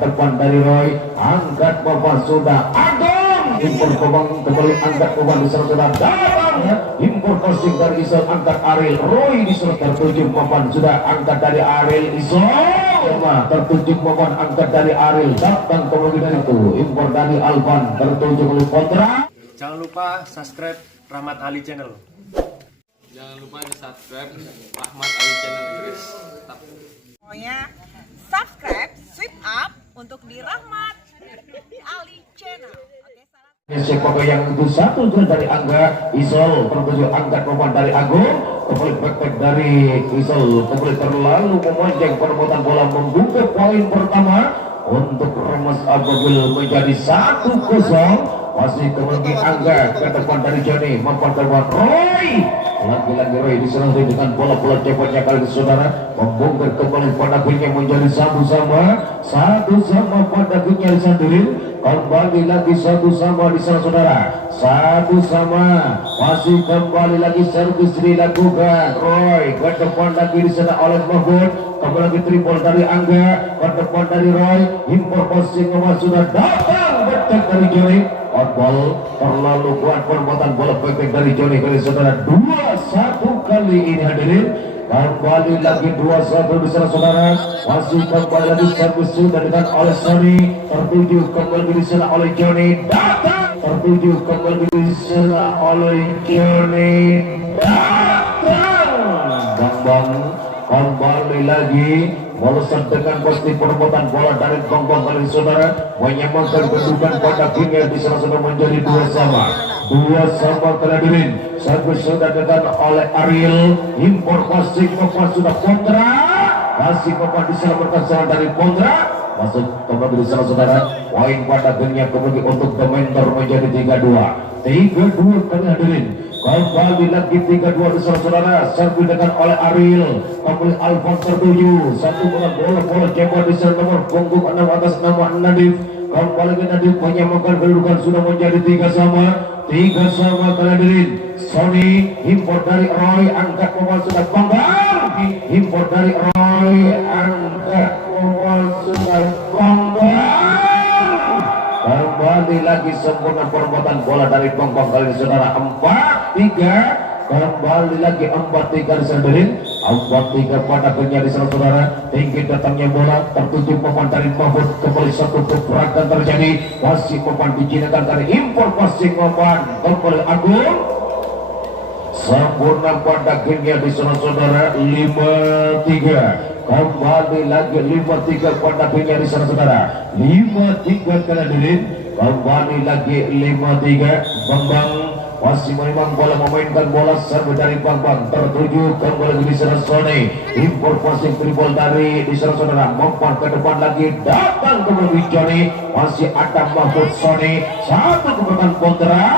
depan dari Roy, angkat papan sudah Agung, impor kembang kembali angkat papan di sana sudah datang, impor crossing dari Isol angkat Ariel, Roy di sana tertuju papan sudah angkat dari Ariel Isol, tertuju papan angkat dari Ariel, datang kemudian itu impor dari Alvan tertuju oleh kontra. Jangan lupa subscribe Rahmat Ali Channel. Jangan lupa di subscribe Rahmat Ali Channel guys. Pokoknya subscribe, sweep up untuk di Rahmat Ali Channel. Oke, salam. Sepak yang itu satu dari Angga Isol tertuju angkat papan dari Agung, kembali back dari Isol kembali terlalu memanjang perebutan bola membuka poin pertama untuk Remas Ababil menjadi 1-0. Masih kembali Angga ke depan dari Joni mampan terbuat Roy, lagi-lagi Roy diserang dengan bola-bola cepatnya kali ini saudara, membongkar kembali pada akhirnya menjadi satu sama pada akhirnya disandirin, kembali lagi satu sama di sana saudara, satu sama masih kembali lagi servis dilakukan Roy ke depan lagi di sana oleh Mahmud, kembali lagi triple dari Angga ke depan dari Roy, impor posting sudah datang betek dari Joni. Ball terlalu kuat perbuatan bola perfect dari Joni kali saudara, 2-1 kali ini hadirin, kembali lagi 2-1 di sana saudara, masih kembali lagi servis sudah dengan oleh Sony, tertuju kembali di sana oleh Joni, datang tertuju kembali di sana oleh Joni, datang Bang kembali lagi melesat dengan pasti perbuatan bola dari Bang kali saudara, menyamakan kedudukan pada akhirnya di sana sudah menjadi 2 sama hadirin, servis sudah dengan oleh Ariel, impor passing papan sudah kontra, kasih papan diselamatkan serangan dari kontra, masuk kembali di sana saudara, poin pada akhirnya kembali untuk Dementor menjadi 3-2 kali hadirin, kembali lagi 3-2 di sana saudara, servis dengan oleh Ariel, kembali Alvan tertuju, satu bola cepat di sana nomor punggung 6 atas nama Nadif, kembali ke Nadif menyamakan kedudukan sudah menjadi 3 sama kali hadirin, Sony impor dari Roy angkat papan sudah banggar, impor dari Roy angkat papan sudah banggar, kembali lagi sempurna perbuatan bola dari Bang kali saudara, 4-3, kembali lagi 4-3 di sana hadirin, 4-3 pada akhirnya di sana saudara, tinggi datangnya bola tertuju papan dari Mahmud, kembali satu pergerakan terjadi, masih papan dijinakan dari impor passing papan kembali Agung, sempurna pada akhirnya di sana saudara, 5-3, kembali lagi 5-3 pada akhirnya di sana saudara, 5-3 kali hadirin, kembali lagi 5-3, Bambang masih memang bola memainkan bola serve dari Bang tertuju kembali di sana Sony, impor passing triple dari di sana saudara, mempan ke depan lagi datang kembali Johnny, masih ada Mahmud Sony, satu kebutuhan kontra,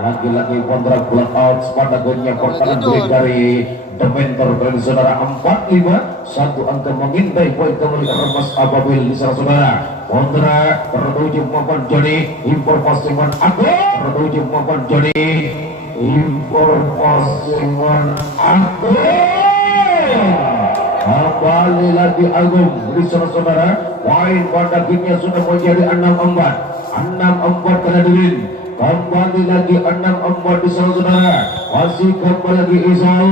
lagi-lagi kontra pull out pada golnya pertahanan dari Dementor dari saudara, 4-5, satu angka mengintai poin kembali Remas Ababil di sana saudara, kontra tertuju maupun Johnny, impor passing Agung tertuju maupun Johnny, impor passing Agung, kembali lagi Agung di sana saudara, poin pada akhirnya sudah menjadi 6-4 kali hadirin, kembali lagi 6-4 di sana saudara, masih kembali lagi Isol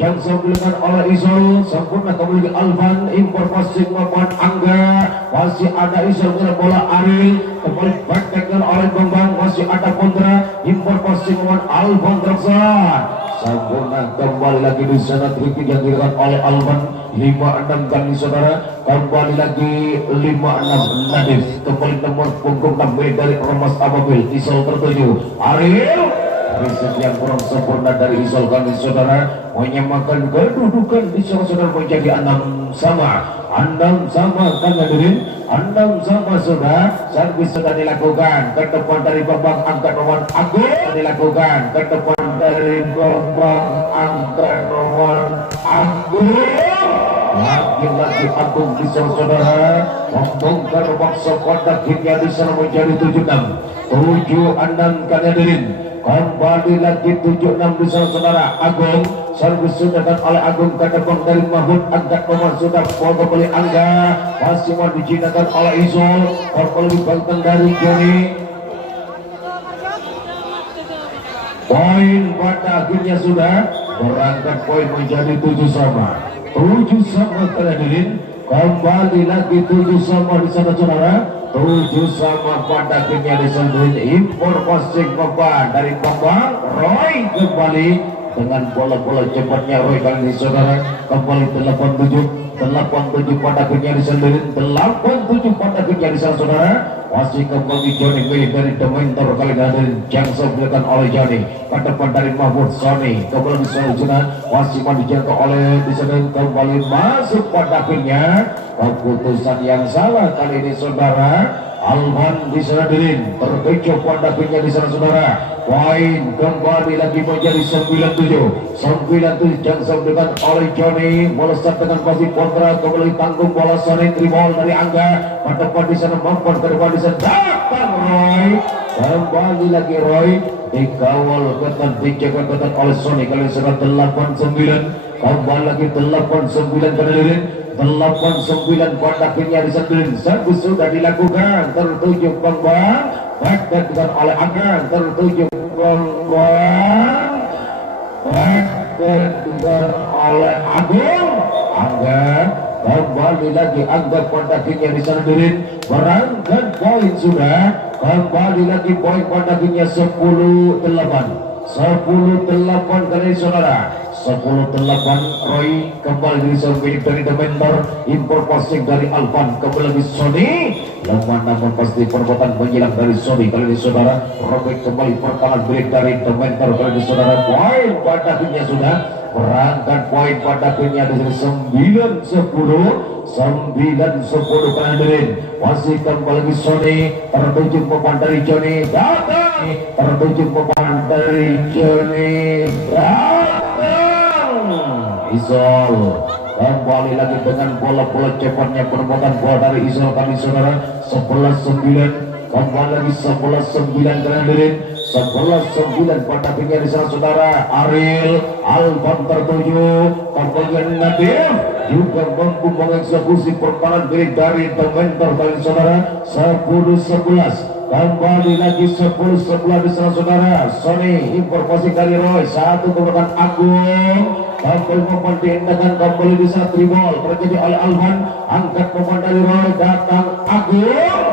yang sebelumnya oleh Isol, sempurna kembali lagi Alvan, impor passing maupun Angga, masih ada Isol dengan bola Ariel, kembali back tackle oleh Bambang, masih ada kontra, impor passing maupun Alvan tersat, sempurna kembali lagi di sana trik yang dilakukan oleh Alvan, 5-6 kali saudara, kembali lagi 5-6 Nadif, kembali nomor punggung 6 dari Remas Ababil, Isol tertuju Ariel, riset yang kurang sempurna dari Isol kali saudara, menyamakan kedudukan di sana saudara menjadi 6 sama kan hadirin, 6 sama sudah, servis sudah dilakukan ke depan dari Bambang angkat nomor Agung, dilakukan ke depan dari Bambang angkat nomor Agung, lagi-lagi Agung di sana saudara, membongkar waksa kotak hingga di sana menjadi 7-6 kali hadirin, kembali lagi 76 di sana saudara Agung. Servis sudah oleh Agung ke depan dari Mahmud, angkat nomor sudah kembali Angga, masih mau dijinakan oleh Izol, kembali bangkang dari Joni. Poin pada akhirnya sudah berangkat, poin menjadi 7 sama hadirin. Kembali lagi 7 sama di sana saudara, 7 sama pada akhirnya disanding. Informasi beban dari Bambang Roy kembali dengan bola-bola cepatnya Roy kali ini saudara, kembali 87 pada akhirnya disanding, 87 pada akhirnya di sana saudara. Masih kembali Johnny milik dari Dementor kali ini Jangsa dilakukan oleh Johnny ke depan dari Mahmud Sony, kembali selanjutnya masih dijaga oleh disana, kembali masuk pada akhirnya keputusan yang salah kali ini saudara. Alvan di sana dirin terkecoh pada akhirnya di sana saudara. Poin kembali lagi menjadi 97 Jangsa dilakukan oleh Johnny, melesat dengan posisi kontra, kembali tanggung bola Sony, dribble dari Angga pada depan di sana, mampu ke depan di sana, datang Roy, kembali lagi Roy dikawal ketat, dijaga ketat oleh Sony kali ini sudah 89, kembali lagi 89 kali 89 pada akhirnya disanding. Servis sudah dilakukan, tertuju Bambang, backdown dengan oleh Angga, tertuju Bambang, backdown dengan oleh Agung. Angga kembali lagi, Angga pada akhirnya disanding, berangkat poin sudah, kembali lagi poin pada akhirnya 10-8 kali saudara, 10-8 Roy kembali disambung dari Dementor, informasi dari Alvan kembali di Sony, namun pasti perbuatan menghilang dari Sony kali ini saudara. Robek kembali pertahanan milik dari Dementor kali ini saudara. Poin pada akhirnya sudah berangkat, poin pada akhirnya dari 9-10 kali ini masih kembali di Sony, tertuju beban dari Johnny, datang tertuju beban dari Johnny, Izol kembali lagi dengan bola-bola cepatnya, perbuatan bola dari Izol kali saudara. 11-9 kembali lagi, 11-9 kali 11-9 pada akhirnya di sana saudara. Ariel Alvan tertuju, kembali Nadir juga mampu mengeksekusi pertahanan milik dari Dementor kali saudara. 10-11 kembali lagi, 10-11 di sana saudara. Sony informasi kali Roy, satu kemudian Agung kembali mempertimbangkan, kembali di sana dribble terjadi oleh Alvan, angkat pemain dari Roy, datang Agung,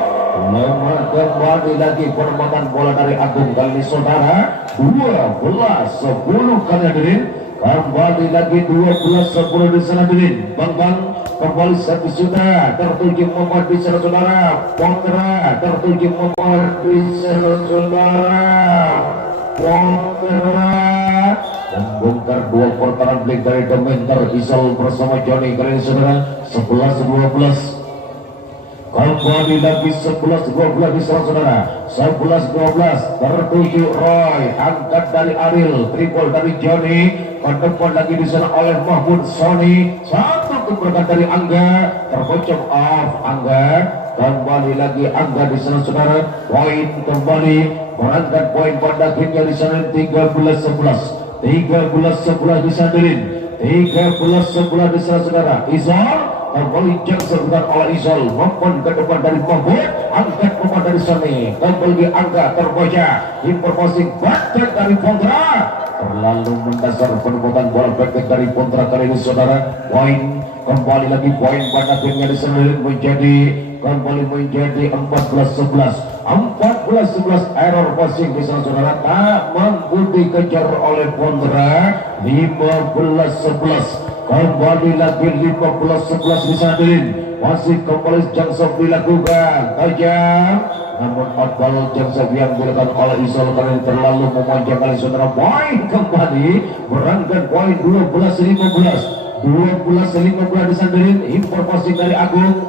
lemah kembali lagi penempatan bola dari Agung kali ini saudara. 12-10 kali hadirin, kembali lagi 12-10 di sana hadirin. Bang kembali servis sudah, tertuju membuat di sana saudara. Kontra tertuju membuat di sana saudara. Kontra membongkar dua pertahanan milik dari Dementor Isol bersama Johnny kali ini saudara. 11-12 kembali lagi, 11-12 di sana saudara. 11-12 tertuju Roy, angkat dari Ariel, dribble dari Johnny, ke depan lagi di sana oleh Mahmud Sony, satu keberkan dari Angga, terpojok off Angga, kembali lagi Angga di sana saudara. Poin kembali, berangkat poin pada akhirnya di sana 13-11 di sana 13-11 di sana saudara. Izol kembali Jackson oleh Izol, maupun ke depan dari Mahmud, angkat pemain dari Sony, kembali Angga terbaca, informasi back dari Pontra, terlalu mendasar penemukan bola back dari Pontra kali ini saudara. Poin kembali lagi, poin pada akhirnya disanding kembali menjadi 14-11 error passing di sana saudara, tak mampu dikejar oleh Pontra. 15-11 kembali lagi, 15-11 disanding, masih kembali Jangsok dilakukan tajam, namun outball Jangsok yang dilakukan oleh Isol kali terlalu memanjang kali saudara. Poin kembali, berangkat poin 12-15 disanding, informasi dari Agung,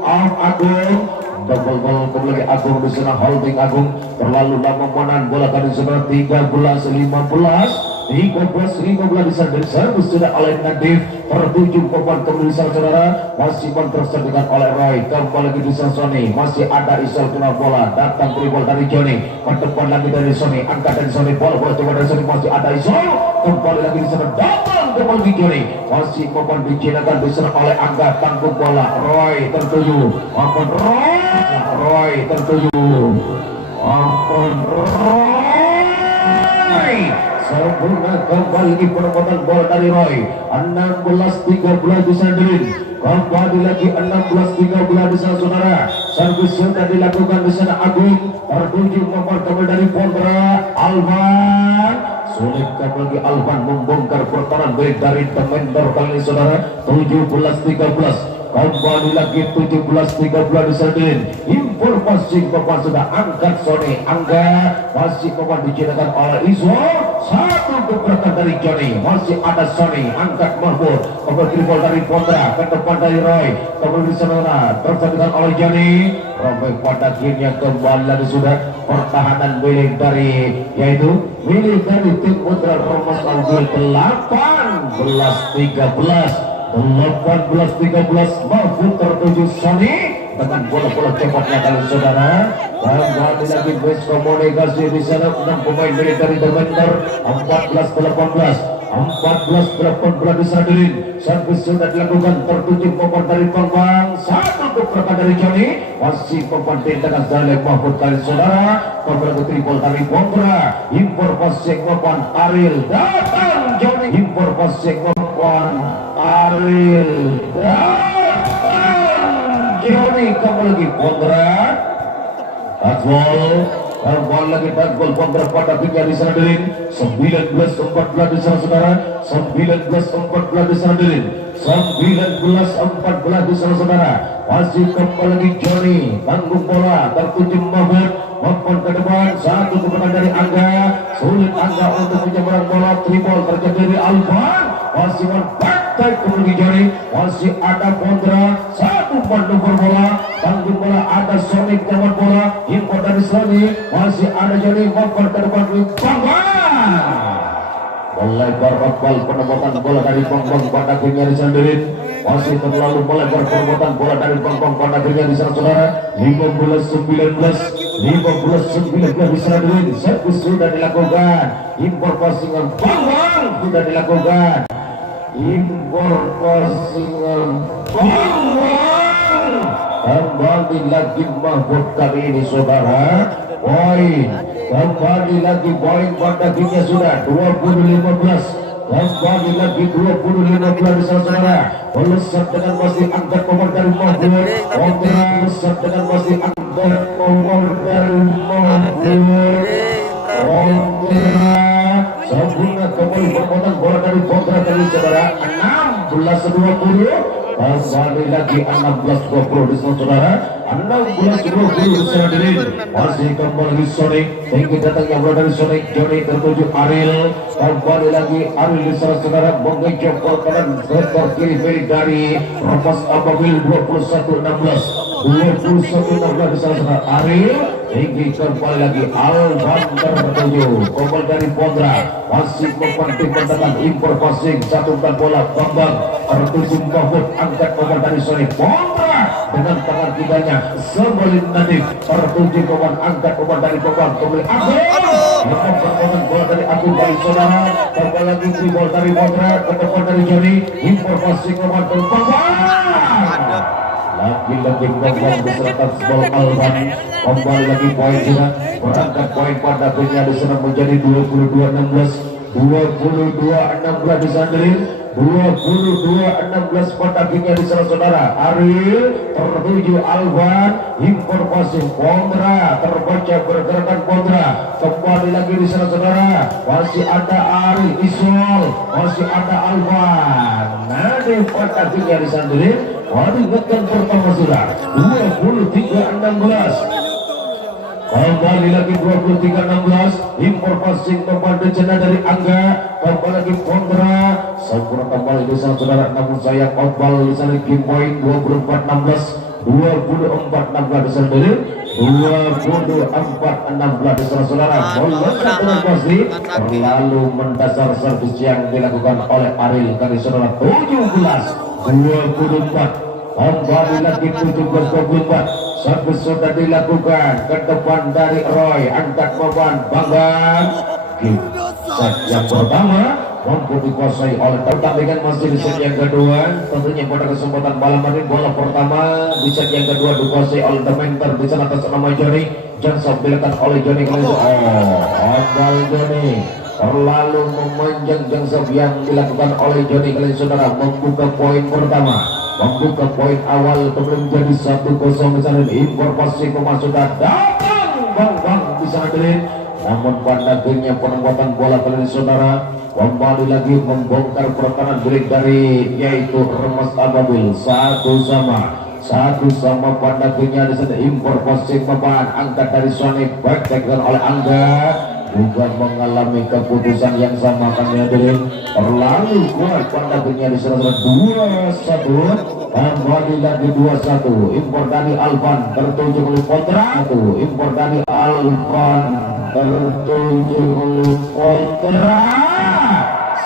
double ball kembali Agung di sana, holding Agung terlalu lama menahan bola kali saudara. 13-15 15 bisa dari servis sudah oleh Nadif tertuju pemain kembali saudara masih terserdikan oleh Roy kembali lagi di Sony masih ada Isal kena bola datang dribble dari Johnny ke depan lagi dari Sony angkat dari Sony bola coba dari Sony masih ada Isal kembali lagi di sana datang kembali di Johnny masih pemain dicinakan di sana oleh Angga tanggung bola Roy tertuju ampun Roy tertuju ampun Roy sempurna kembali di penemuan bola dari Roy 16-13 disandarin kembali lagi 16-13 di sana saudara servis sudah dilakukan di sana Agung tertuju nomor kembali dari Pondra Alvan sulit kembali Alvan membongkar pertahanan baik dari Demender kali ini saudara 17-13 kembali lagi 17-13 disandarin informasi papan sudah angkat Sony Angga masih papan dicinakan oleh Iswar satu gebrakan dari Johnny masih ada Sony angkat Mahmud kembali dribble dari Pondra ke depan dari Roy kembali di sana tersaksikan oleh Johnny robek pada akhirnya kembali lagi sudah pertahanan milik dari tim Putra Romas Algul 18-13 Mahfud tertuju Sony dengan bola-bola cepatnya kali saudara kembali lagi base komunikasi di sana 6 pemain milik dari Demender 14-18 disadirin servis sudah dilakukan tertuju pemain dari Bang satu gebrakan dari Johnny masih pemain tindakan Zalek Mahfud kali saudara kembali triple dari Bondra impor pasik pemain Ariel datang Johnny impor pasik pemain Ariel Johnny kembali lagi Pondra kembali lagi gol Pondra pada tinggal di sana Delin 19-14 di sana saudara 19-14 di sana Delin 19-14 di sana saudara masih kembali lagi Johnny tanggung bola tertuju Mahmud maupun ke depan satu kemenangan dari Angga sulit Angga untuk menyeberang bola triple terjadi dari Alvan masih back kembali Johnny masih ada Pondra satu nomor bola tanggung bola ada Sonic dapat bola impor dari Sony masih ada Johnny maupun ke depan Bangga melebar bal penempatan bola dari Bang pada akhirnya disandarin masih terlalu melebar penempatan bola dari Bang pada akhirnya di sana saudara 15-19 disandarin servis sudah dilakukan impor pasingan Bang sudah dilakukan impor pasingan Bang kembali lagi Mahfud kali ini saudara poin kembali lagi poin pada akhirnya sudah 20-15 kembali lagi 20-15 di sana saudara melesat dengan masih angkat nomor dari Mahfud melesat dengan masih angkat nomor dari Mahfud sempurna kembali berpotong bola dari Pondra dari saudara 16-20 kembali lagi 16-20 di sana saudara 16-20 di sana Delin masih kembali di Sonic tinggi datangnya bola dari Sonic Johnny tertuju Ariel kembali lagi Ariel di sana saudara mengejar bola kanan sektor kiri dari Romas Ababil 21-16 di sana saudara Ariel tinggi kembali lagi Alvan tertuju kembali dari Pondra masih membanting mendapat impor passing satukan bola Bambang tertuju Mahmud angkat nomor dari Sonic Pondra dengan tangan kirinya sebelum Nadif tertuju nomor angkat nomor dari Bambang kembali Agung memperkuatkan bola dari Agung dari saudara kembali lagi dribble dari Pondra ke depan dari Johnny impor passing nomor Bambang lagi-lagi Bambang beserta bola Alvan kembali lagi poin juga berangkat poin pada akhirnya di sana menjadi 22-16 di Sandarin 22-16 pada akhirnya di sana saudara Ariel tertuju Alvan impor passing Pondra terbaca pergerakan Pondra kembali lagi di sana saudara masih ada Ariel Isol masih ada Alvan Nadif pada akhirnya di Sandarin ingatkan pertama sudah 23-16 kembali lagi 23-16 impor passing kepada cena dari Angga kembali lagi Pondra sempurna kembali di sana saudara namun sayang oval di sana game point 24-16 24-16 di sana dari 24-16 saudara-saudara. Bola dengan pasti terlalu mendasar servis yang dilakukan oleh Ariel kali saudara. 17-24 kembali lagi 17-24. Servis sudah dilakukan ke depan dari Roy, angkat beban Bangga. Set yang pertama mampu dikuasai oleh pertandingan masih di set yang kedua. Tentunya pada kesempatan malam hari bola pertama di set yang kedua dikuasai oleh The Mentor di sana atas nama Johnny. Jansop dilakukan oleh Johnny kali itu. Andal Johnny terlalu memanjang Jansop yang dilakukan oleh Johnny kali saudara, membuka poin pertama, membuka poin awal sebelum jadi 1-0 di sana. Informasi pemasukan datang bang di sana Delin. Namun pada akhirnya penempatan bola kali saudara kembali lagi membongkar pertahanan milik dari yaitu Remas Ababil. Satu sama pada akhirnya di sana. Informasi pemain angkat dari Sony back oleh Angga juga mengalami keputusan yang sama kan ya Delin. Terlalu kuat pada akhirnya di sana 2-1. Kembali lagi 2-1. Impor dari Alvan tertuju oleh kontra. Impor dari Alvan tertuju oleh kontra.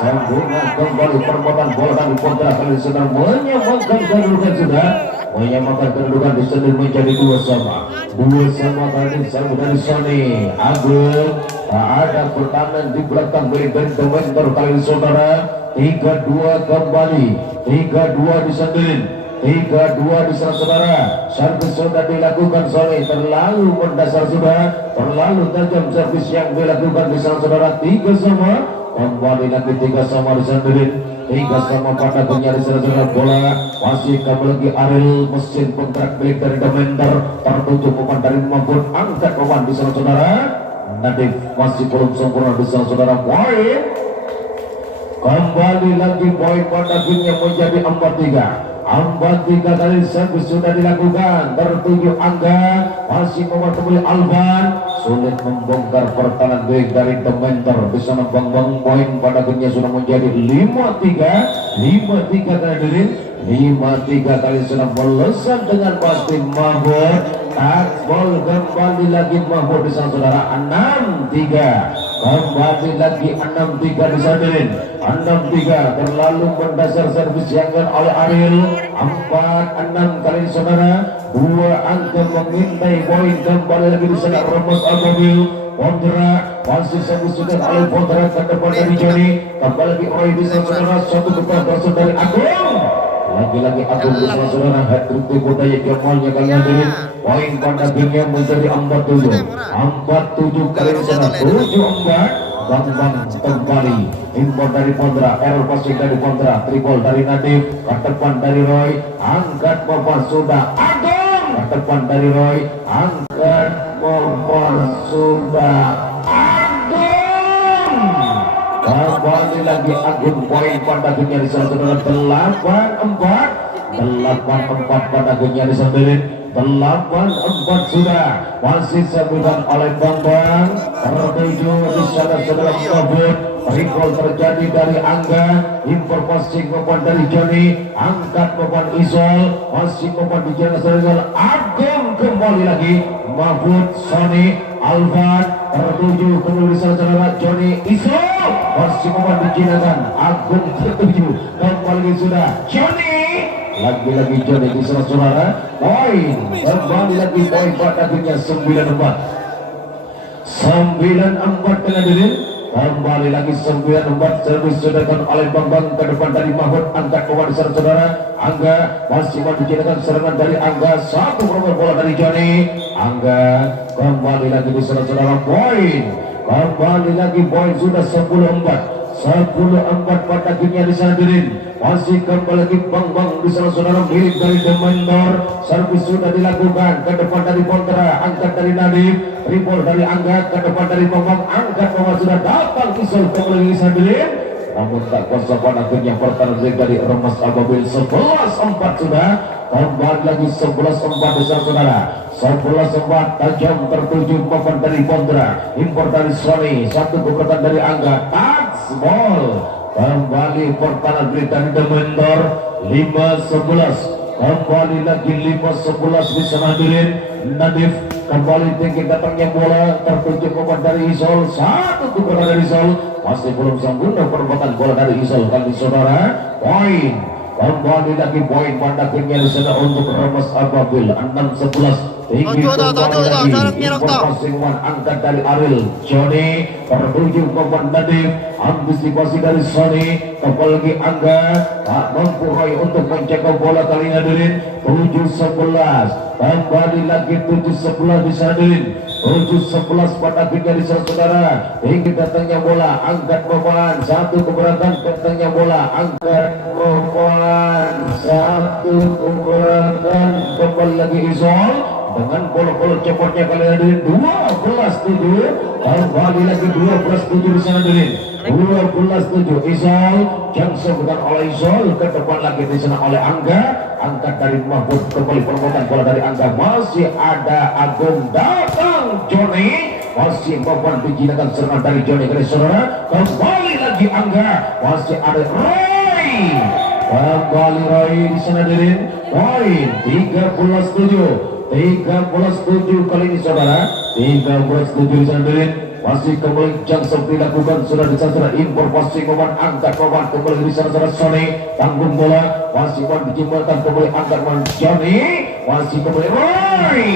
Sambungan kembali perbuatan bola dari kontra kali sedang menyamakan kedudukan sudah. Menyamakan kedudukan di sendiri menjadi 2-2 kali sambung dari Sony Agung. Ada pertahanan di belakang milik dari Mentor kali saudara. 3-2 kembali, 3-2 disendirin, 3-2 di sana saudara. Servis sudah dilakukan Sony, terlalu mendasar sudah, terlalu tajam servis yang dilakukan di sana saudara. 3-3 kembali lagi 3-3 disendirin, 3-3 pada punya di sana saudara. Bola masih kembali lagi Ariel mesin kontrak milik dari The Mentor tertuju pemain dari Mampun, angkat pemain di sana saudara. Nadif masih belum sempurna di sana saudara. Poin kembali lagi poin pada akhirnya menjadi 4-3 kali servis sudah dilakukan. Tertuju Angga masih mempertemukan Alvan, sulit membongkar pertahanan baik dari The Mentor di sana. Bang poin pada akhirnya sudah menjadi 5-3 kali Delin. 5-3 kali sudah melesat dengan pasti Mahmud. Takbol kembali lagi Mahmud di sana saudara. 6-3 kembali lagi 6-3 disaderin. 6-3 terlalu mendasar servis yang oleh Ariel. 4-6 kali saudara. 2 angka memintai poin kembali lagi di sana. Remas Ababil kontra masih servis sudah oleh kontra ke depan dari Johnny. Kembali lagi Roy di sana saudara. Satu kepada dari Agung. Lagi-lagi Agung di sana saudara. Hat-trick di budaya Kemalnya kalian Delin. Poin pada akhirnya menjadi 4-7 kali sana. 7-4 Bang kembali. Impor dari kontra, error passing dari kontra, triple dari Nadif, ke depan dari Roy, angkat papan sudah Agung, ke depan dari Roy, angkat papan sudah Agung. Kembali lagi Agung, poin pada akhirnya di sana saudara. 8-4 pada akhirnya disambilin. 8-4 sudah masih sambutan oleh Bambang tertuju di sana saudara. Kabut recall terjadi dari Angga. Impor passing papan dari Johnny, angkat papan Isol, masih papan di jalan saudara. Agung kembali lagi Mahfud, Sony, Alvan tertuju kembali di sana saudara. Johnny, Isol masih papan dijinakan. Agung tertuju kembali sudah Johnny. Lagi-lagi Johnny di sana saudara. Poin kembali lagi poin pada akhirnya 9-4 kena Delin. Kembali lagi 9-4 servis sudah oleh Bambang ke depan dari Mahmud, angkat bola di sana saudara. Angga masih dijadikan serangan dari Angga. Satu bola dari Johnny. Angga kembali lagi di sana saudara. Poin kembali lagi poin sudah 10-4 pada akhirnya di sana Delin. Masih kembali lagi Bang di sana saudara milik dari The Mentor. Servis sudah dilakukan ke depan dari kontra, angkat dari Nadif, triple dari Angga ke depan dari Bang, angkat bola sudah datang Isol kembali di sana Delin. Namun tak kuasa pada akhirnya pertahanan dari Remas Ababil. 11-4 sudah. Kembali lagi 11-4 di sana saudara. 11-4 tajam tertuju papan dari kontra. Impor dari Sony, satu keberatan dari Angga. Touch ball. Kembali pertahanan dari The Mentor. 5-11 kembali lagi 5-11 di sana Delin. Nadif kembali tinggi datangnya bola tertuju kepada dari Isol, satu kepada dari Isol, masih belum sempurna perbuatan bola dari Isol kali saudara. Poin kembali lagi, poin pada akhirnya di sana untuk Ramos Ababil 6-11. Tinggi kembali lagi informasi angkat dari Ariel Joni tertuju kepada Nadif, antisipasi dari Sony kembali lagi Angga tak mampu Roy untuk menjaga bola kali ini hadirin. 7-11 kembali lagi 7-11 di sana hadirin. 7-11 pada akhirnya di sana saudara. Tinggi datangnya bola, angkat beban, satu keberatan datangnya bola, angkat beban, satu keberatan kembali lagi Isol dengan bola-bola cepatnya kali ini 12-7. Kembali lagi 12-7 di sana hadirin. 12-7 Isol jangsukan oleh Isol, ke depan lagi di sana oleh Angga, angkat dari Mahfud, kembali perbuatan bola dari Angga, masih ada Agung, datang Joni, masih beban dijinakan serangan dari Joni dari saudara. Kembali lagi Angga, masih ada Roy, kembali Roy di sana hadirin. Poin 13-7 kali ini saudara. 13-7 di sana hadirin. Masih kembali jangkau dilakukan sudah di sana impor pasti momen angkat momen kembali di sana Sony tanggung bola masih dijembatkan kembali angkat momen Johnny, masih kembali Roy,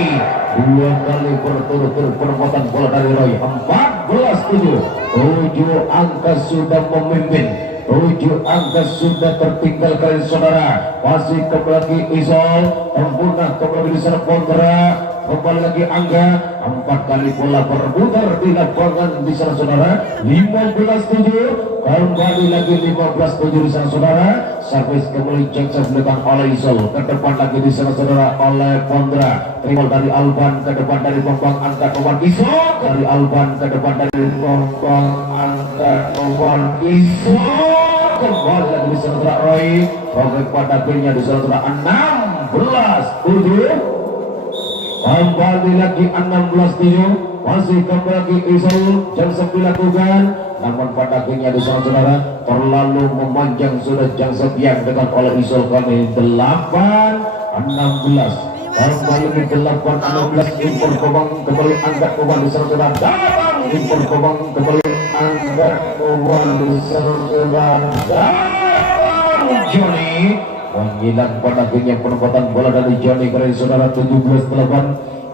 dua kali berturut-turut perbuatan bola dari Roy. 14-7. 7 angka sudah memimpin, 7 angka sudah tertinggal kali saudara. Masih kembali lagi Isol sempurna kembali di sana kontra, kembali lagi Angga, 4 kali bola berputar di lapangan di sana saudara. 15-7 kembali lagi 15-7 di sana saudara. Servis kembali Jackson dilakukan oleh Isol, ke depan lagi di sana saudara oleh Pondra, terima dari Alban, ke depan dari Bambang, angkat Oman Isol dari Alban, ke depan dari Bambang, angkat Oman Isol, kembali lagi di sana saudara Roy, robek pada akhirnya di sana saudara 16-7. Kembali lagi 16-7. Masih kembali lagi Isol Jangsep dilakukan, namun pada akhirnya di sana saudara terlalu memanjang sudah Jangsep yang dekat oleh Isol kami. 8-16 kembali di 8-16 impor kobang kembali angkat kobang di sana saudara. Datang impor kobang kembali angkat kobang di sana saudara. Datang Johnny menghilang pada akhirnya perbuatan bola dari Johnny kali saudara. 17-8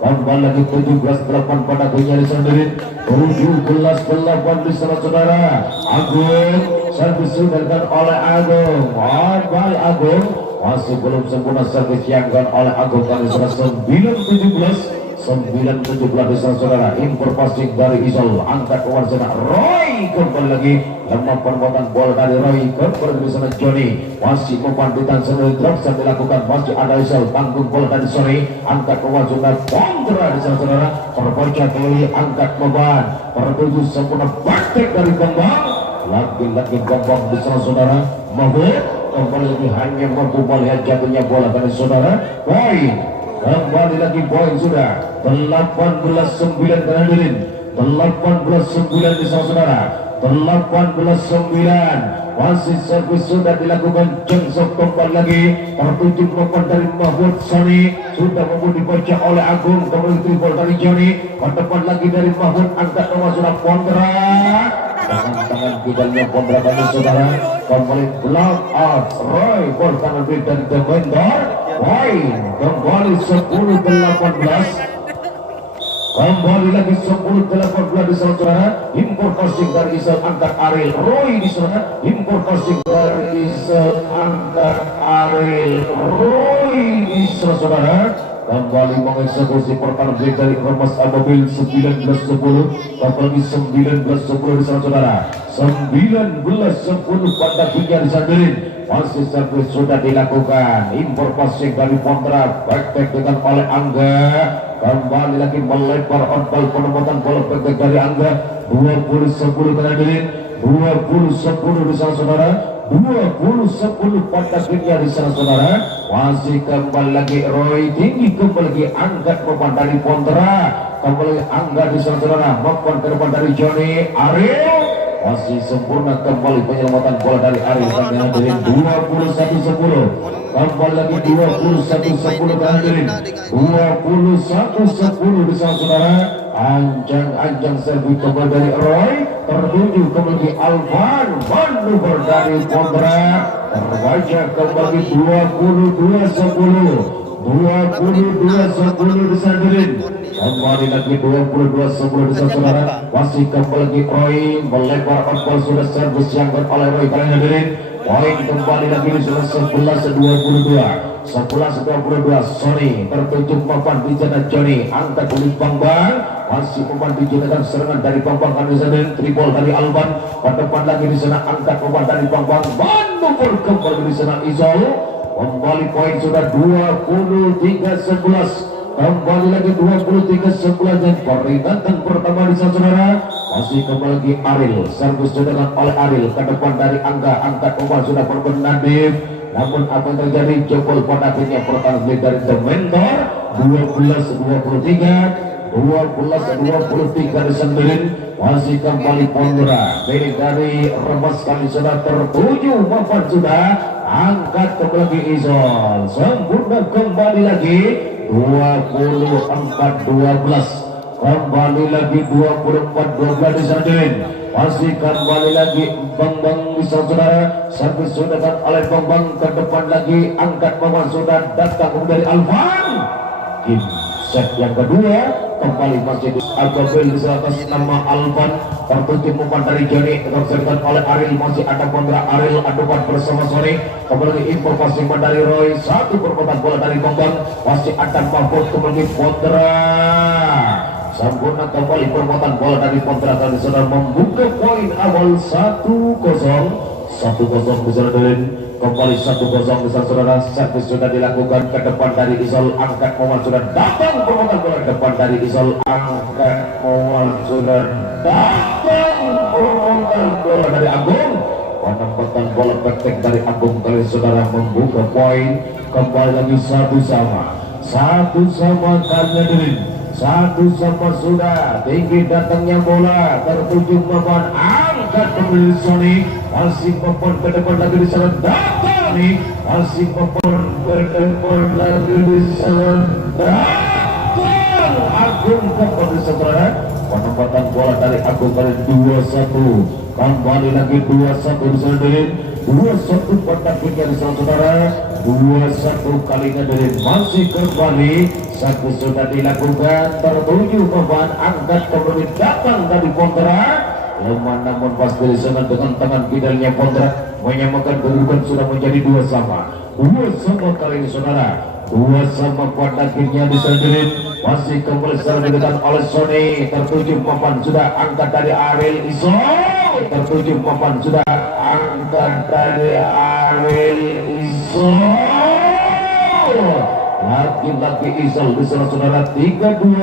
kembali lagi 17-8 pada akhirnya di sana hadirin. 17-8 di sana saudara. Agung servis dilakukan oleh Agung, kembali Agung masih belum sempurna servis yang dilakukan oleh Agung kali sana. 9-17 di sana saudara. Impor passing dari Isol, angkat keluar sana Roy, kembali lagi lemah perbuatan bola dari Roy, kembali di sana Johnny masih membantukan sendiri drop dilakukan, masih ada Isol tanggung bola dari Sony, angkat keluar sana kontra di sana saudara. Perbaca kembali angkat beban, tertuju sempurna baktek dari Bambang, lagi-lagi Bambang di sana saudara. Mahfud kembali lagi hanya mampu melihat jatuhnya bola dari saudara. Poin kembali lagi, poin sudah 18-9 dan hadirin. 18-9 di sana saudara. 18-9 masih servis sudah dilakukan. Jangsok kembali lagi tertuju kelompok dari Mahfud. Sony sudah mampu dibaca oleh Agung, kembali tripol dari Johnny, ke depan lagi dari Mahfud, angkat nomor sudah Pondra, tangan kidalnya Pondra kami saudara. Kembali block out Roy, ball kanan dari defender. Poin kembali 10-18. Kembali lagi 10-18 di sana saudara. Impor passing dari Isol, angkat Ariel Roy di sana. Impor passing dari Isol, angkat Ariel Roy di sana saudara. Kembali mengeksekusi pertahanan dari Ramos Ababil 19-10. Kembali 19-10 di sana saudara. 19-10 pada tiga di sana. Masih servis sudah dilakukan. Impor passing dari Pondra, back dengan oleh Angga, kembali lagi melebar on ball, penempatan bola back dari Angga. 20-10 dan hadirin. 20-10 di sana saudara. 20-10 pada akhirnya di sana saudara. Masih kembali lagi Roy, tinggi kembali lagi angkat beban dari Pondra, kembali Angga di sana saudara. Beban ke depan dari Johnny, Ariel masih sempurna kembali penyelamatan bola dari Ariel dengan hadirin 21-10. Kembali lagi 21-10 dan hadirin 21-10 di sana saudara. Anjang servis kembali dari Roy, tertuju kembali Alvan, manuver dari Pondra, terbaca kembali 22-10. 22-10 disadirin. Kembali lagi 22-10 di saudara. Masih kembali lagi Roy melebar outball, sudah servis yang oleh Roy. Kalian hadirin poin kembali lagi di 11-22. 11-22 Sony tertuju papan di jana Johnny, angkat oleh Bang masih papan dijadikan serangan dari Bang kali hadirin. Tribol dari Alban pada depan lagi di sana, angkat papan dari Bang manuver kembali di sana Izol. Kembali poin sudah 23-11. Kembali lagi 23-11 dan peringatan pertama di sana saudara. Masih kembali lagi Ariel, servis dengan oleh Ariel ke depan dari Angga, angkat umpan sudah berbenar Nadif. Namun apa yang terjadi, jebol pada akhirnya pertahanan dari The Mentor. 12-23 disembirin. Masih kembali Pondra dari Remas kali sudah tertuju maupun sudah angkat kembali Izol, sempurna kembali lagi 24-12. Kembali lagi 24-12 disadirin. Masih kembali lagi Bang bisa saudara, servis sudah oleh Bang ke depan lagi, angkat papan sudah datang dari Alvan. Game set yang kedua kembali masih Agabel di atas nama Alvan, tertuju umpan dari Johnny, terserahkan oleh Ariel. Masih ada Pondra, Ariel adukan bersama Sony. Kembali informasi dari Roy, satu perputaran bola dari Bang, masih ada Mahfud kembali Pondra. Sempurna kembali perbuatan bola dari Pondra kali sudah membuka poin awal 1-0 bisa dari kembali 1-0 bisa saudara. Servis sudah dilakukan ke depan dari Isol, angkat momen sudah datang perbuatan bola depan dari Isol, angkat momen sudah datang perbuatan bola dari Agung. Penempatan bola praktek dari Agung kali saudara membuka poin. Kembali lagi satu sama karena diri. Satu sama sudah tinggi datangnya bola, tertuju papan, angkat kembali Sony. Masih papan ke depan lagi di sana datang nih, masih papan ke depan lagi di sana datang Agung kembali saudara. Penempatan bola dari Agung kali 2-1. Kembali lagi 2-1 di sana dari 2-1 pada pikir di sana saudara. 2-1 kalinya dari masih kembali. Satu sudah dilakukan, tertuju papan, angkat kembali datang dari Pondra. Lemah namun pasti di sana dengan tangan kidalnya Pondra menyamakan kedudukan sudah menjadi 2-2 kali ini saudara. 2-2 pada akhirnya disedirin. Masih kembali secara dilakukan oleh Sony, tertuju papan sudah angkat dari Ariel Iso, tertuju papan sudah angkat dari Ariel Iso. Lagi-lagi Isol di sana saudara. 3-2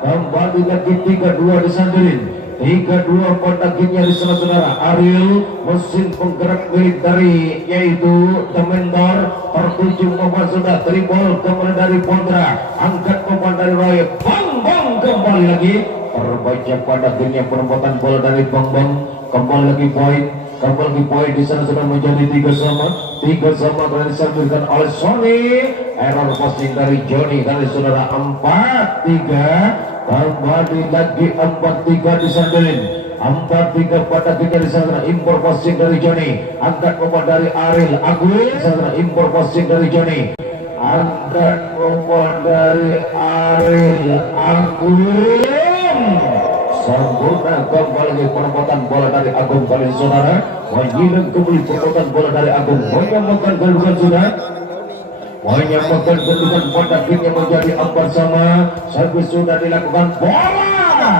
kembali lagi 3-2 disandirin. 3-2 pada akhirnya di sana saudara. Ariel mesin penggerak milik dari yaitu The Mentor, tertuju papan sudah tribol kembali dari Pondra, angkat papan dari Roy, Bang kembali lagi terbaca pada akhirnya perempatan bola dari Bang. Kembali lagi poin di sana sudah menjadi 3-3 telah disampaikan oleh Sony. Error posting dari Johnny kali saudara 4-3. Kembali lagi 4-3 disandarin. 4-3 pada tiga di sana. Impor posting dari Johnny, angkat nomor dari Ariel Agus. Sana impor posting dari Johnny, angkat nomor dari Ariel Agus. Sempurna kembali perempatan bola dari Agung kali saudara. Menyilang kembali perempatan bola dari Agung, menyamakan kedudukan sudah, menyamakan kedudukan pada akhirnya menjadi 4 sama. Servis sudah dilakukan, bola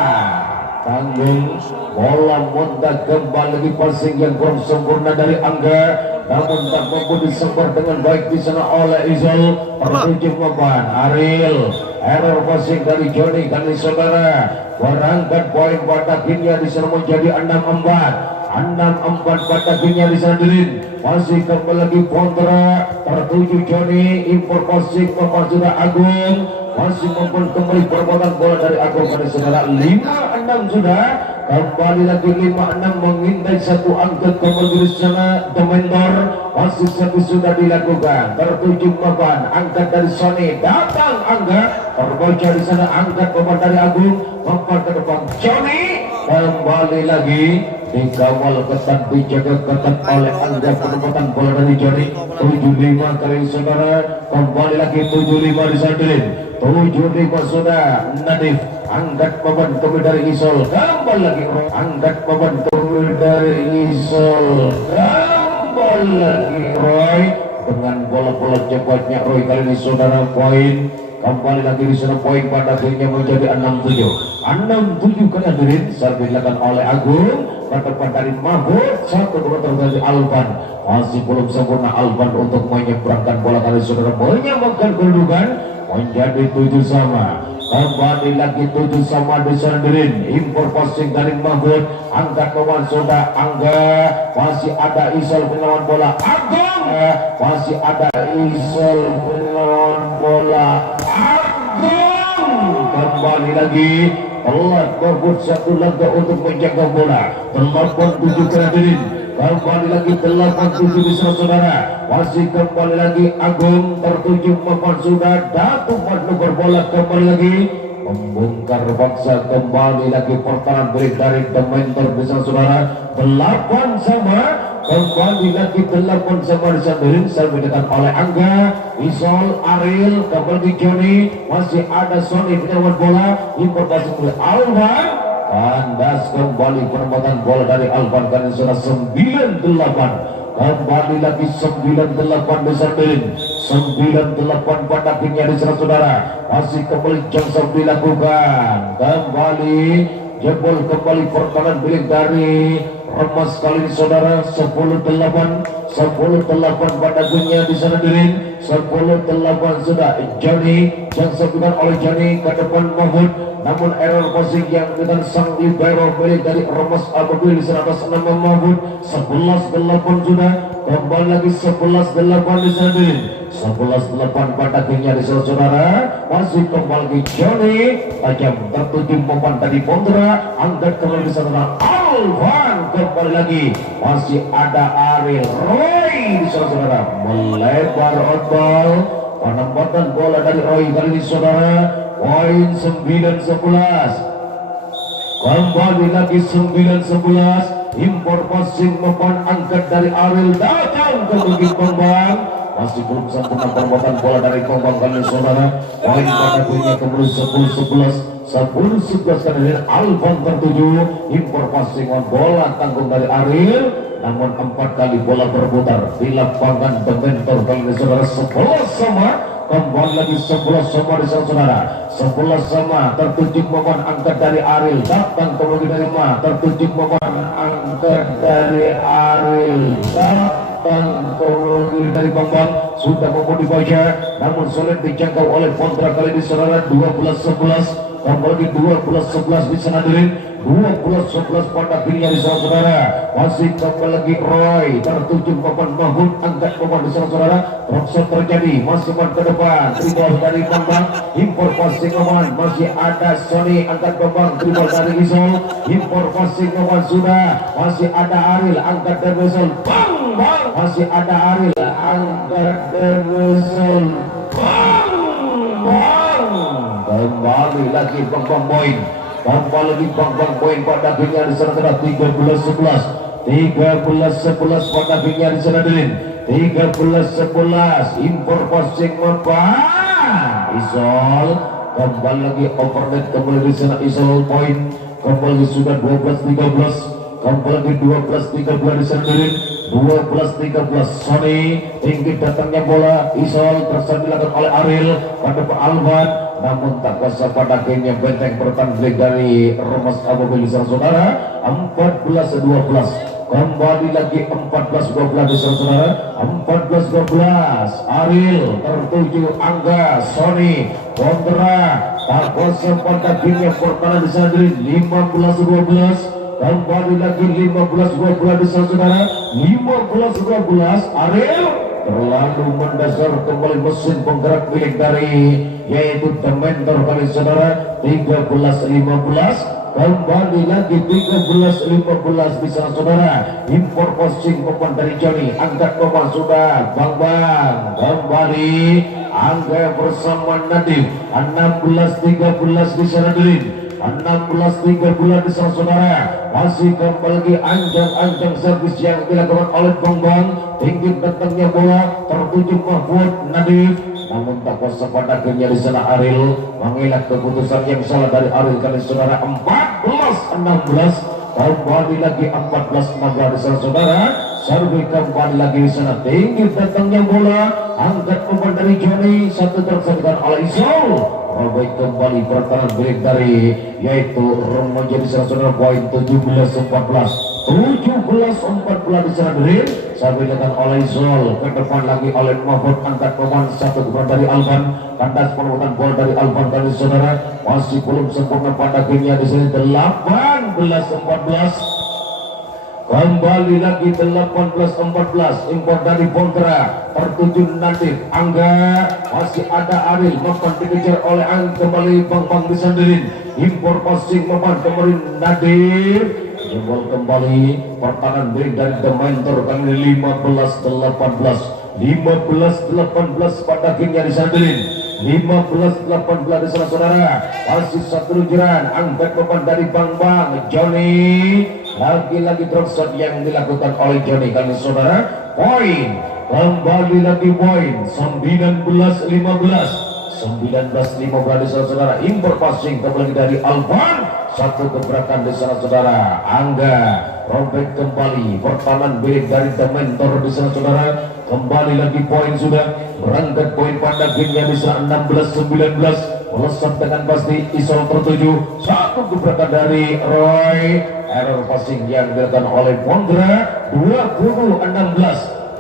tanggung, bola muntah kembali lagi passing yang kurang sempurna dari Angga, namun tak mampu disebar dengan baik di sana oleh Izal. Tertuju papan Ariel, error passing dari Johnny kali saudara. Berangkat poin pada akhirnya di sana menjadi 6-4 pada akhirnya di sana dilin. Masih kembali lagi kontra, tertuju Johnny, impor passing papan sudah Agung. masih membuat kembali perbuatan bola dari Agung pada saudara 5-6 sudah kembali lagi 5-6 mengintai satu angka kembali di sana Dementor masih satu sudah dilakukan tertuju beban angkat dari Sony datang angga terbaca di sana angkat beban dari Agung memper ke depan Johnny kembali lagi dikawal ketat dijaga ketat oleh angga penempatan bola dari Johnny 75 kali saudara kembali lagi 75 disandelin 75 sudah Nadif angkat beban kembali dari Isol kembali lagi angkat beban kembali dari Isol kembali lagi Roy dengan bola-bola cepatnya Roy kali ini saudara poin kembali lagi di sana poin pada akhirnya menjadi 6-7 kali hadirin saat dilakukan oleh Agung ke depan dari Mahmud satu komentar dari Alvan masih belum sempurna Alvan untuk menyeberangkan bola kali saudara menyamakan kedudukan menjadi 7 sama kembali lagi 7 sama disadirin impor passing dari Mahmud angkat beban sudah Angga masih ada Isol penelawan bola Agung masih ada Isol penelawan bola Agung kembali lagi telah berebut satu laga untuk menjaga bola 87 hadirin kembali lagi 87 di sana saudara masih kembali lagi Agung tertuju mempan sudah Datuk Fadlu berbola kembali lagi membongkar paksa kembali lagi pertahanan balik dari Dementor di sana saudara 8 sama kembali lagi 8 sama disambilin disampaikan oleh Angga Isol Ariel kembali Johnny masih ada Sony penyewan bola importasi oleh Alvan kandas kembali penempatan bola dari Alvan karena sudah 98 kembali lagi 98 disambilin 98 pada akhirnya di sana saudara masih kembali jangkau dilakukan kembali jebol kembali pertahanan bilik dari Remas kali ini saudara 10-8 pada dunia di sana dirin 10-8 sudah Johnny yang sebutan oleh Johnny ke depan Mahmud namun error passing yang dengan sang libero milik dari Remas Ababil di sana atas nama Mahmud 11-8 sudah kembali lagi 11-8 di sana dirin 11-8 pada dunia di sana saudara masih kembali Johnny tajam tertuju mempan tadi Pondra angkat kembali di sana Alvan kembali lagi masih ada Ariel Roy di sana saudara melebar on ball penempatan bola dari Roy kali ini saudara poin 9-11 kembali lagi 9-11 impor passing mempan angkat dari Ariel datang ke bukit Pembang masih belum sempurna perbuatan bola dari Pembang kali ini saudara poin pada dunia kembali 10-11 kali Alvan tertuju impor passing bola tanggung dari Ariel namun 4 kali bola berputar di lapangan Dementor kali ini saudara 11 sama kembali lagi 11 sama di sana saudara 11 sama tertuju mempan angkat dari Ariel datang kembali dari Ma tertuju mempan angkat dari Ariel datang kembali dari Bambang sudah mampu dibaca namun sulit dijangkau oleh kontra kali ini saudara 12-11 kembali 12-11 di sana dirin 12-11 pada akhirnya di sana saudara masih kembali lagi Roy tertuju papan Mahmud angkat papan di sana saudara drop terjadi masih ke depan dribble dari Bambang impor passing aman masih ada Sony angkat Bambang dribble dari Isol impor passing aman sudah masih ada Ariel angkat dari Isol bang masih ada Ariel angkat dari Isol bang kembali lagi Bang Boy kembali lagi Bang Boy pada akhirnya di sana sudah 13-11 pada akhirnya di sana dirin 13-11 impor passing mempan Isol kembali lagi overnet kembali di sana Isol poin kembali sudah 12-13 kembali lagi 12-13 di sana dirin 12-13 Sony tinggi datangnya bola Isol terserah dilakukan oleh Ariel pada Pak Alvan namun tak kuasa pada akhirnya benteng pertahanan dari Remas Ababil saudara 14-12 kembali lagi 14-12 di saudara 14-12 Ariel tertuju Angga Sony kontra tak kuasa pada akhirnya pertahanan di sana 15-12 kembali lagi 15-12 di saudara 15-12 Ariel terlalu mendasar kembali mesin penggerak milik dari yaitu Dementor kali saudara 13-15. Kembali lagi 13-15 bisa saudara. Impor posting umpan dari Joni, angkat nomor sudah Bang kembali angka bersama Nadif 16-13 di sana Dilin 16-13 di sana saudara. Masih kembali lagi anjang-anjang servis yang dilakukan oleh Bang tinggi datangnya bola tertuju Mahfud Nadif, namun tak kuasa pada akhirnya di sana Aril mengelak keputusan yang salah dari Aril kali saudara. 14-16 kembali lagi 14-16 di sana saudara. Servis kembali lagi di sana tinggi datangnya bola, angkat umpan dari Joni, satu tersaksikan oleh Isol. Baik kembali pertahanan milik dari yaitu remaja di sana saudara, poin 17-14 di sana Drin. Sambil dilakukan oleh Zol ke depan lagi oleh Mahfud, angkat pemain satu kepada dari Alvan, kandas penemukan bola dari Alvan kali saudara, masih belum sempurna pada akhirnya di sini 18-14. Kembali lagi 18-14 impor dari Bondra tertuju Nadif Angga, masih ada Aril mempan dikejar oleh kembali Bang Disandirin, impor passing mempan kembali Nadif jempol kembali pertahanan milik dari Dementor kali 15-18 pada akhirnya disandirin 15-18 di sana saudara. Masih satu lujuran angkat beban dari Bang Joni, lagi-lagi drop shot yang dilakukan oleh Joni kali saudara. Poin kembali lagi poin 19-15 di sana saudara. Impor passing kembali dari Alvan, satu gebrakan di sana saudara. Angga robek kembali pertahanan milik dari Dementor di sana saudara. Kembali lagi poin sudah berangkat poin pada gamenya di sana 16-19. Melesat dengan pasti Isol tertuju, satu gebrakan dari Roy, error passing yang dilakukan oleh Bondra. 20-16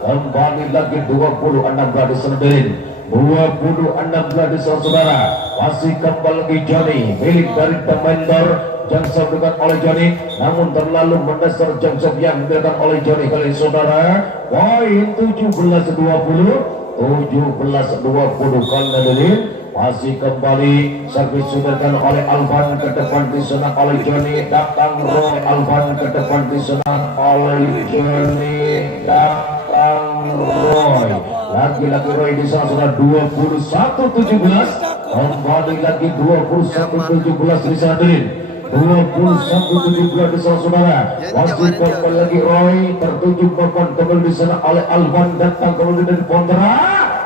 kembali lagi 20-16 di sana Delin, 20-16 di sana saudara. Masih kembali lagi Joni milik dari Dementor, jangkau dengan oleh Joni, namun terlalu mendasar jangkau yang dilakukan oleh Joni kali saudara. Poin 17-20 karena Delin. Masih kembali servis sudah oleh Alvan, ke depan di sana oleh Joni, datang Roy. Alvan ke depan di sana oleh Joni, datang Roy, lagi-lagi Roy di sana sudah 21-17. Kembali lagi 21-17 di sana Delin, 21-17 di sana saudara. Masih kembali lagi Roy tertuju papan kembali di sana oleh Alvan, datang kembali dari Pondra,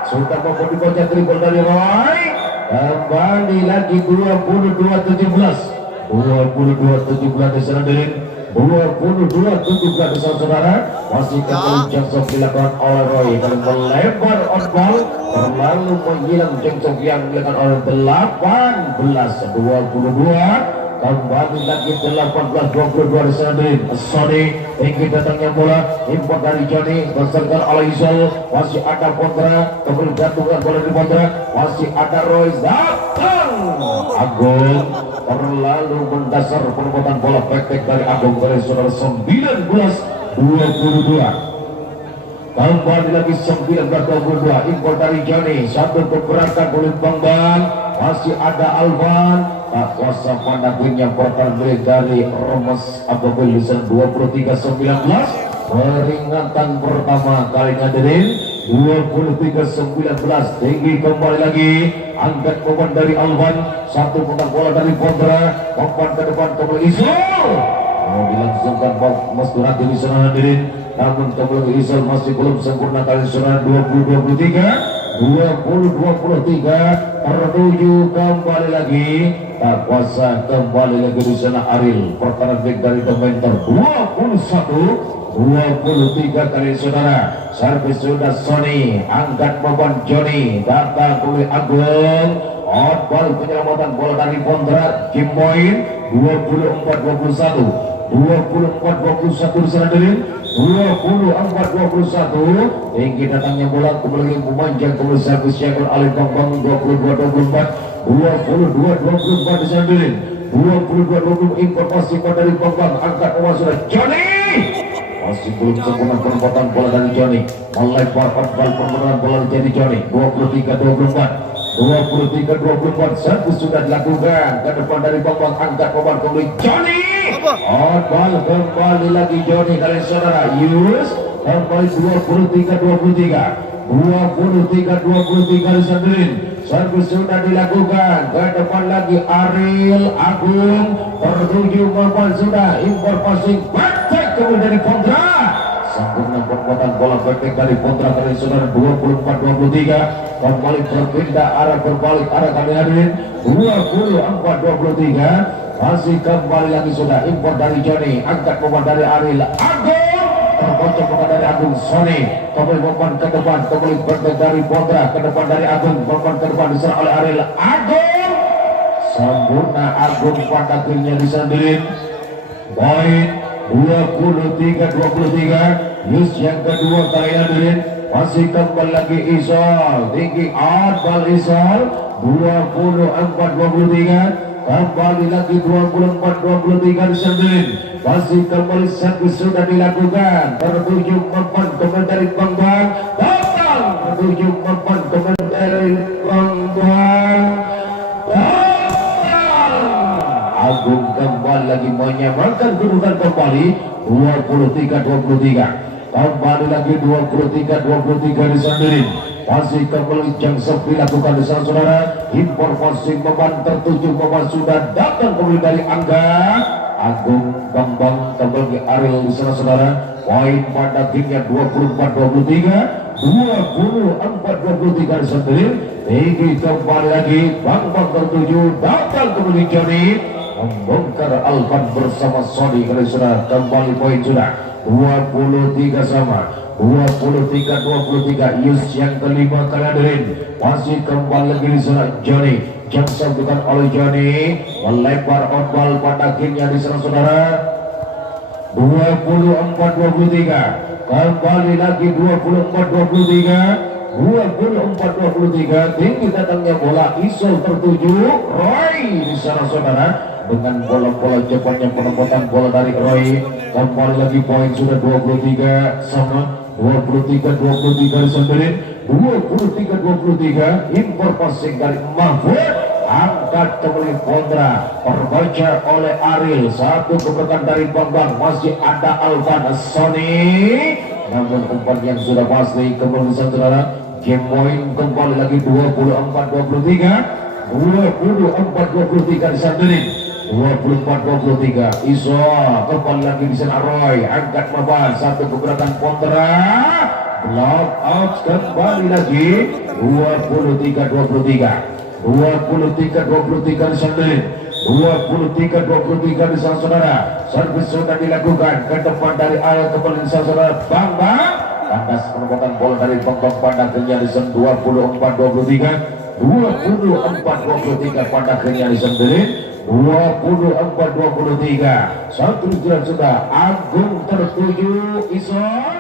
sudah mampu dibaca dribble dari Roy. Kembali lagi 22-17 di sana Delin, 22-17 di sana saudara. Masih kembali jangkau dilakukan oleh Roy dan melebar on ball, terlalu menghilang jangkau yang dilakukan oleh 18-22. Kembali lagi 18-22 di sana Delin. Sony tinggi datangnya bola, impor dari Joni berserkan oleh Isol. Masih ada Pondra, kembali gantungan bola di Pondra, masih ada Roy, datang Agung, terlalu mendasar penemukan bola praktek dari Agung dari saudara. 19-22. Kembali lagi 19-22 impor dari Joni, satu keberatan oleh Bang, masih ada Alvan, tak kuasa pada akhirnya pertahanan milik dari Romas Ababil 23-19. Peringatan pertama kalinya Delin, 23-19. Tinggi kembali lagi, angkat beban dari Alvan, satu putar bola dari Pondra, umpan ke depan kembali Isol, mau dilangsungkan Mas Durati di sana Delin, namun kembali Isol masih belum sempurna kali sana. 20-23 tertuju kembali lagi, tak kuasa kembali lagi di sana Aril, pertahanan back dari Dementor. 21-23 kali saudara. Servis sudah Sony, angkat beban Joni, datang oleh Agung, outball penyelamatan bola dari Pondra, game point 24-21 di sana Delin, 24-21. Tinggi datangnya bola kembali memanjang kembali servis yang oleh Bang 22-24 di sana Delin, 22-20 impor pasti dari Bang, angkat nomor sudah Joni, masih belum sempurna penempatan bola dari Joni, melebar bal permainan bola dari Joni. 23-24 satu sudah dilakukan ke depan dari Bambang, angkat beban kembali Joni. Bal kembali lagi Joni kalian saudara. Yus kembali 23-23 disandrin. Servis sudah dilakukan ke depan lagi Ariel Agung tertuju korban sudah impor passing back kemudian dari kontra sempurna perbuatan bola back dari kontra kali saudara. 24-23 kembali berpindah arah berbalik arah kali hadirin. 24-23 masih kembali lagi sudah impor dari Joni, angkat beban dari Ariel Agung terpojok beban dari Agung Sony kembali beban ke depan, kembali berpindah dari kontra ke depan dari Agung, beban ke depan diserang oleh Ariel Agung. Sempurna Agung pada akhirnya disandirin. Poin 23-23. Yus yang kedua kali hadirin. Masih kembali lagi Isol, tinggi bal Isol. 24-23. Kembali lagi 24-23 disandirin. Masih kembali servis sudah dilakukan. Tertuju beban komentari Bambang. Tertuju beban komentari Bambang. Agung kembali lagi menyamakan kedudukan kembali 23-23. Kembali lagi 23-23 disandirin. Masih kembali jam sepi lakukan di sana saudara. Impor passing beban tertuju beban sudah datang kembali dari Angga Agung Bambang kembali Ariel di sana saudara. Poin pada timnya 24-23. 24-23 disandirin. Tinggi kembali lagi Bambang tertuju datang kembali Joni membongkar Alvan bersama Sony kali sudah. Kembali poin sudah 23 sama 23-23. Yus yang kelima kali hadirin. Masih kembali lagi di sana Joni, jam sambutan oleh Joni melebar outball pada akhirnya di sana saudara. 24-23 kembali lagi 24-23. 24-23 tinggi datangnya bola Isol tertuju Roy di sana saudara dengan bola-bola cepatnya penempatan bola dari Roy. Kembali lagi poin sudah 23 sama 23-23 disandirin. 23-23 impor passing dari Mahfud, angkat kembali kontra terbaca oleh Ariel. Satu keberkan dari Bambang, masih ada Alvan Sony namun umpan yang sudah pasti kembali saudara. Game point kembali lagi 24-23. 24-23 disandirin. 24-23 Iso kembali lagi di sana Roy, angkat beban, satu pergerakan kontra block out kembali lagi 23-23. 23-23 disandirin. 23-23 di sana saudara. Servis sudah dilakukan ke depan dari Ariel kembali di sana saudara. Bambang kandas penempatan bola dari Bambang pada akhirnya di sana. 24-23. 24-23 pada akhirnya disandirin. 24-23 satu jalan sudah Agung tertuju Isol.